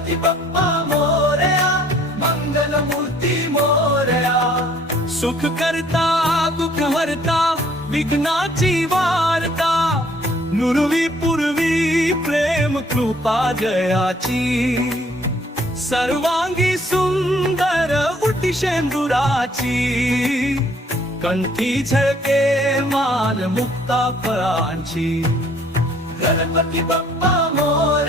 गणपती बाप्पा मोरया, मंगलमूर्ती मोरया. सुख करता दुःख हरता, विघ्नाची वार्ता, नुरवी पूर्वी प्रेम कृपा जयाची. सर्वांगी सुंदर उटी शेंदुराची, कंठी झळके मान मुक्ता फळांची. गणपती बाप्पा मोरया.